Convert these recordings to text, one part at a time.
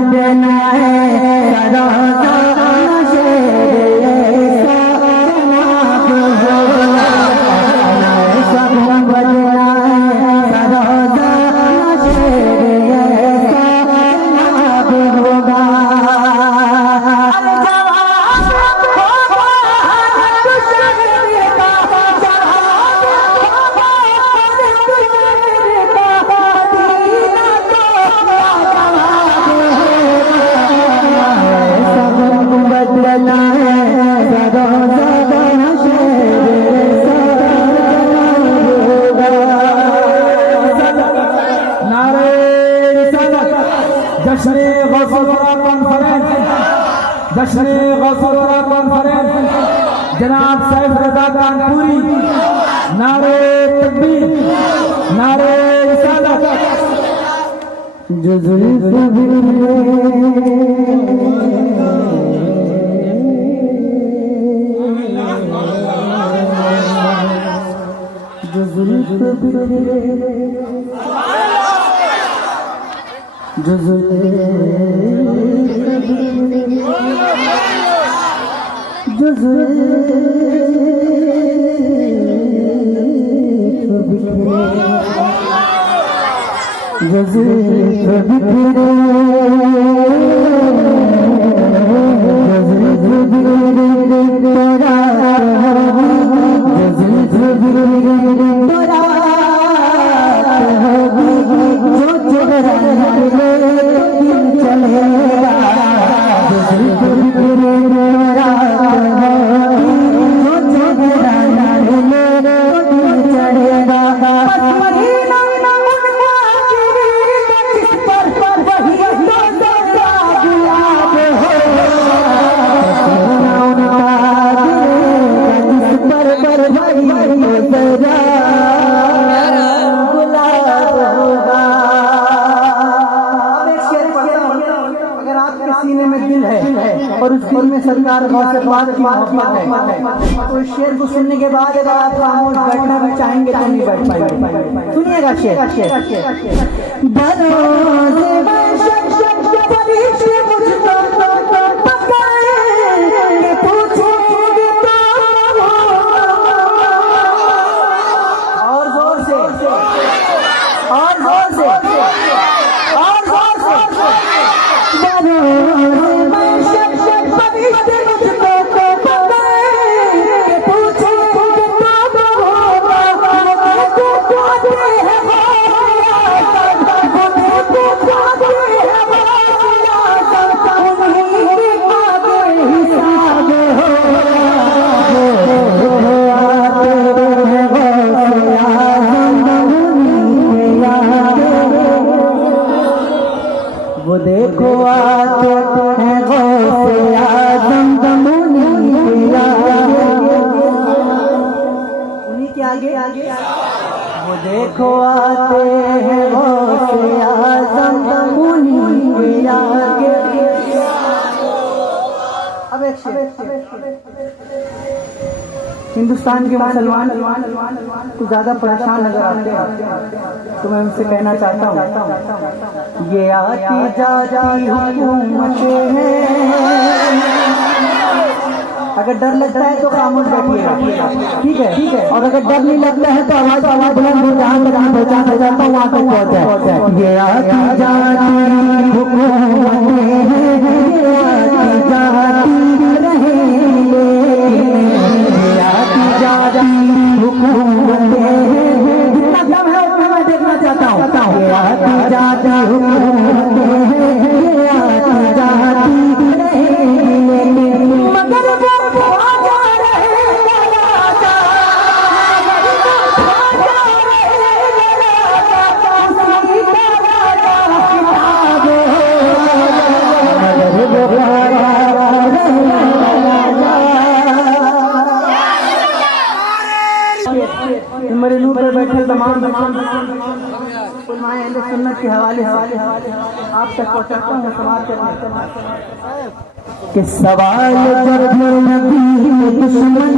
बजना है सरोजा जश्न गौसुरा कॉन्फ्रेंस जनाब सैफ रजा कानपुरी, नारे तकबीर, नारे रिसालत। जो जुल्फ और उस दिल में सरकार से बात की मोहब्बत है, तो इस शेर को सुनने के बाद अगर आप खामोश बैठना भी चाहेंगे तो नहीं बैठ पाएंगे। सुनिएगा शेर। और जोर से वो देखो आते हैं गौसे आज़म दमूनी के आगे, वो देखो आते हैं गौसे आज़म दमूनी के आगे। अब एक हिंदुस्तान के मुसलमान तो ज्यादा परेशान नजर आते हैं, तो मैं उनसे कहना चाहता हूँ, ये आती जाती हुकूमतें हैं, अगर डर लगता है तो खामोश बैठिएगा, ठीक है। और अगर डर नहीं लगता है तो आवाज बुलंद हो, जहाँ तक मैं पहुँचाना चाहता हूँ वहाँ तक पहुँचाए। ये आती जाती हुकूमतें हैं, ये आती जाती रहेंगे, ये आती जाती हुकूमतें हैं। जितना दम है उतना मैं देखना चाहता हूँ। ये आती जाती हुकूमतें हैं, ये आती जाती रहेंगे, मगर वो आजा रहेगा राजा, मेरे नूर पर बैठे तमाम उलमाए अहले सुन्नत के हवाले आप तक पहुंचाता हूँ समाज करने कि सवाल जब नबी दुश्मन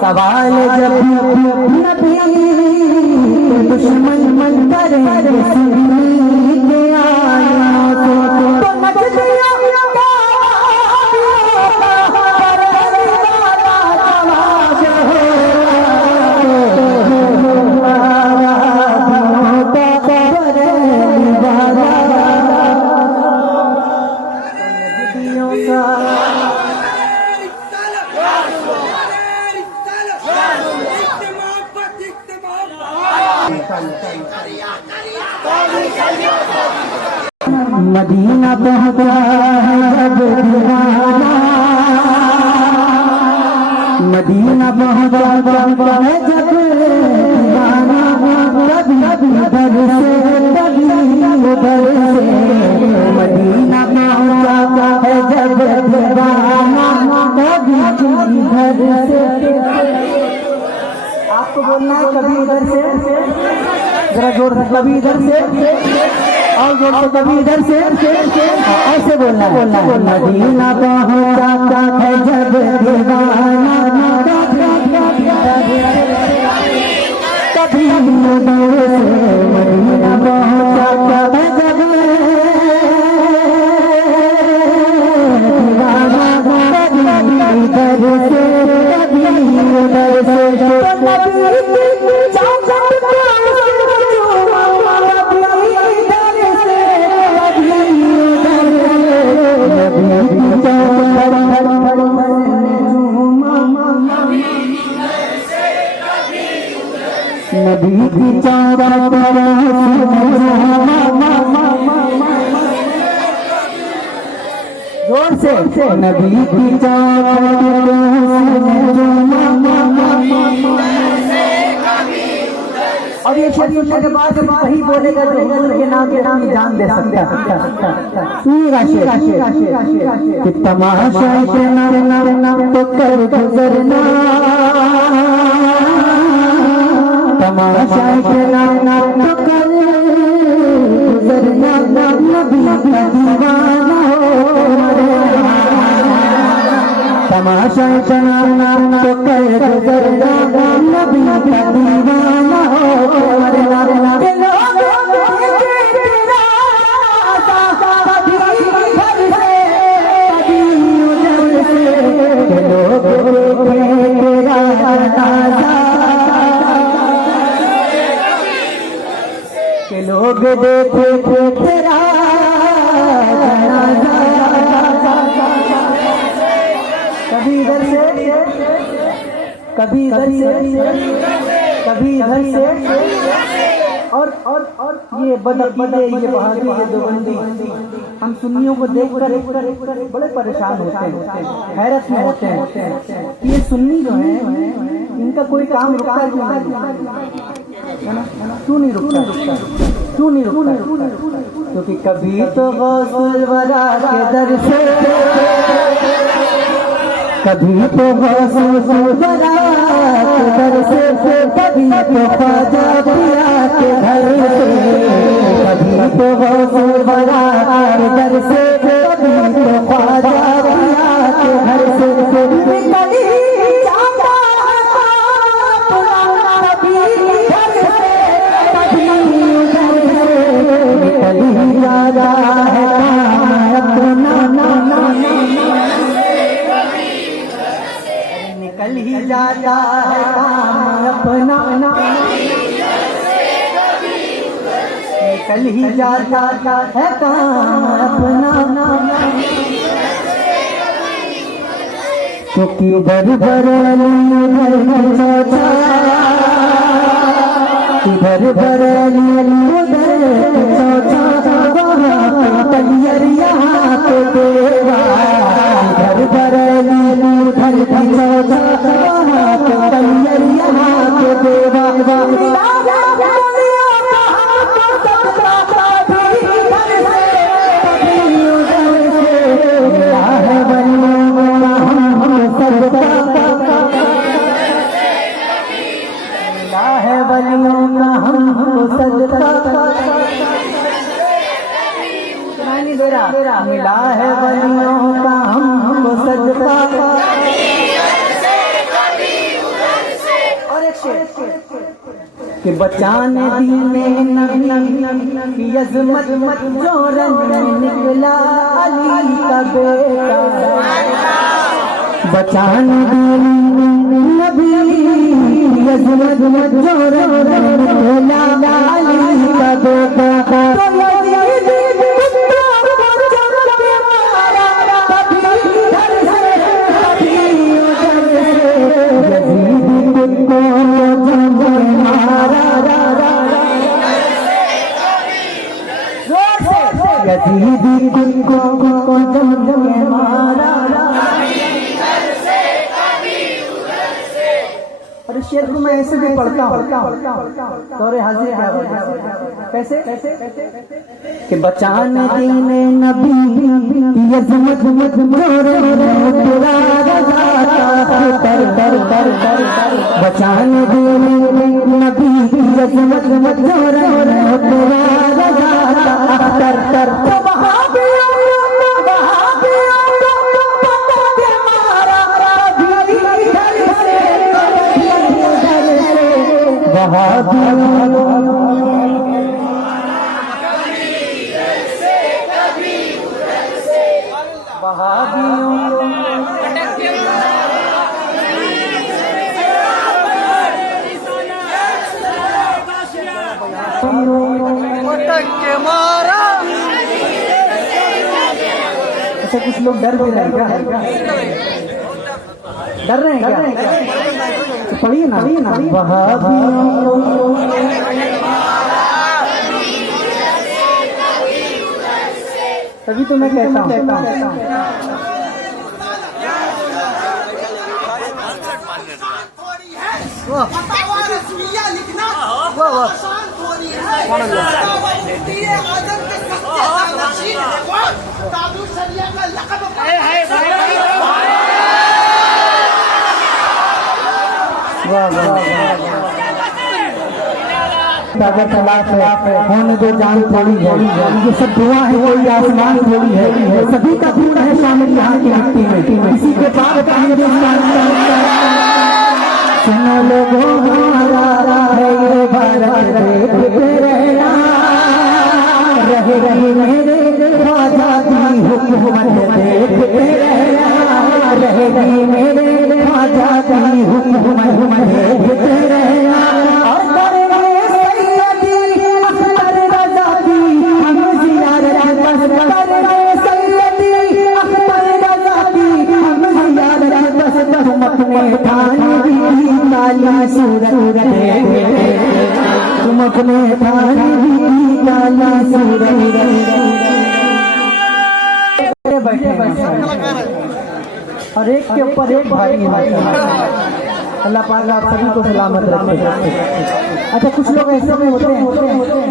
सवाल जब नबी मदीना पहुंचा है जब दीवाना, मदीना पहुंचा है जब दीवाना, कभी इधर से कभी उधर से, मदीना पहुंचा है जब दीवाना, कभी इधर से। आपको बोलना है कभी इधर से, जरा जोर से, कभी इधर से और जोर से, कभी इधर से, ऐसे बोलना है। मदीना पहुंचा है जब दीवाना, कभी उधर से, मदीना पहुंचा है जब दीवाना, कभी इधर से कभी उधर से, नबी की चादर जोर से, नबी की चादर और ये शेर सुनने के बाद वही बोलेगा जो हुजूर के नाम जान दे सकता है। सुनिएगा शेर कि तमाशा के नाम तो कर गुजरना, तमाशा के नाम तो कर गुजरना, नबी का दीवाना हो, तमाशा के नाम तो कर गुजरना, नबी का दीवाना हो। लोग देखे तेरा जनाजा, कभी इधर से, कभी इधर से, कभी इधर से, और ये बदले ये बहादुर ये देवबंदी, हम सुन्नियों को देखकर बड़े परेशान होते हैं, हैरत में होते हैं। ये सुन्नी जो है इनका कोई काम रुकता क्यों नहीं, क्यों नहीं रुकता, क्यों नहीं रुकता? क्योंकि कभी तो गौसुल वरा के दर से, कभी तो गौसुल वरा के दर से, कभी तो ख्वाजा पिया के घर से, कभी तो गौसुल वरा के दर से, कभी तो ख्वाजा पिया के घर से, जाता है अपना, निकल ही जाता है काम अपना, निकल ही जाता है काम अपना, क्योंकि इधर तैयार यहाँ पे देवा, इधर बरेली उधर खिचौचा, वहाँ पे तैयार यहाँ पे देवा, मिला है वलियों का हमको सदका। और एक शेर कि बचाने दीने नबी की अज़मत जो रंग में निकला अली का बेटा, बचाने दीने नबी की अज़मत जो रंग में निकला अली का बेटा। शेर को मैं ऐसे भी पढ़ता हूँ तोरे हाजिर क्या बात है? कैसे कि बचाने दीने नबी की अज़मत मोरे तेरा रज़ा तर तर तर तर बचाने दीने नबी की अज़मत मोरे तेरा रज़ा तर तर ऐसे कुछ लोग डर भी रहे हैं क्या? डर रहे हैं क्या? तो पढ़िए ना तभी तो मैं कहता हूँ लिखना आसान थोड़ी है। आदम के सच्चे सानशीन है वो ताबू शरिया का लक़ब अगर तलाक है होने दो जान थोड़ी है ये सब दुआ है कोई आसमान थोड़ी है सभी का खून है शामिल यहाँ की मिट्टी में किसी के पास सुनो लोगों हमारा है ये भारत देखते रहना रहे रहे मेरे आजादी हुकूमत देखते रहना रहे रहे मेरे आजादी हुकूमत देखते रहना और तुम अपने बैठे और एक के ऊपर एक भाई है। अल्लाह पाक आप सभी को सलामत रखे। अच्छा कुछ लोग ऐसे में होते हैं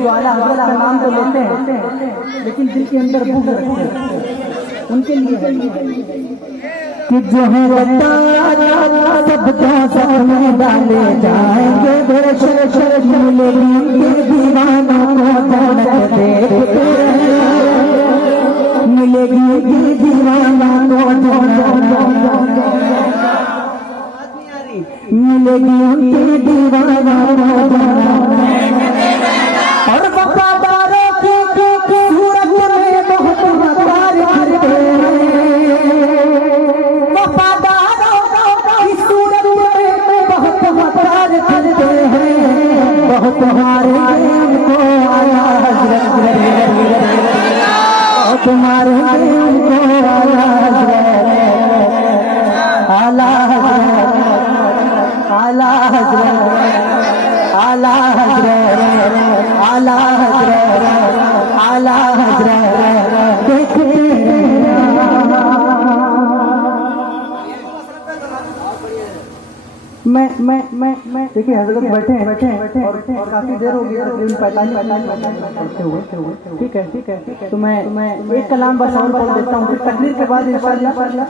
जो आला हज़रत का नाम तो लेते हैं लेकिन दिल के अंदर बुग़्ज़ रखते हैं। उनके लिए है कि जो है सब में डाले जाएंगे मिलेगी दीवानों को जन्नत देखते मिलेगी दीवानों को मिलेगी उनकी दीवानों को और वफादारों की सूरत में बहुत वफादार करते बहुत तुम्हारे उनको आला हज़रत तुम्हारे उनको आला हज़रत आला हज़रत आला हज़रत आला हज़रत आला हज़रत आला हज़रत देखते मैं देखिए हज़रत बैठे हैं और काफी देर हो गई तकरीबन 45 हुए। ठीक है तो मैं एक कलाम बस और बोल देता हूँ फिर तकरीर के बाद इंशाअल्लाह